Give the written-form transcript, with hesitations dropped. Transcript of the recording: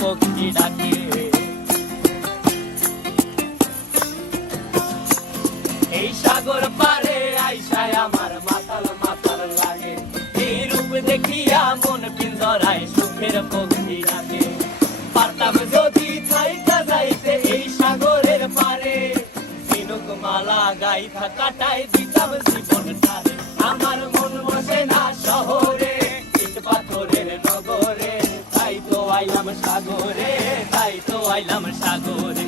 পক্ষী ডাকে। এই সাগর পারে আইসায় আমার মাতাল মাতাল লাগে, এই রূপ দেখিয়া মন পিঞ্জরায় সুখের পক্ষী ডাকে। পারতাম যদি থাইকা যাইতে এই সাগরের পারে, ঝিনুক মালা গাইথা কাটাই দিতাম জীবনটারে। আমার মন বসে না শহরে, ইট পাথরের নগরে, তাই তো আইলাম সাগরে, তাই তো আইলাম সাগরে।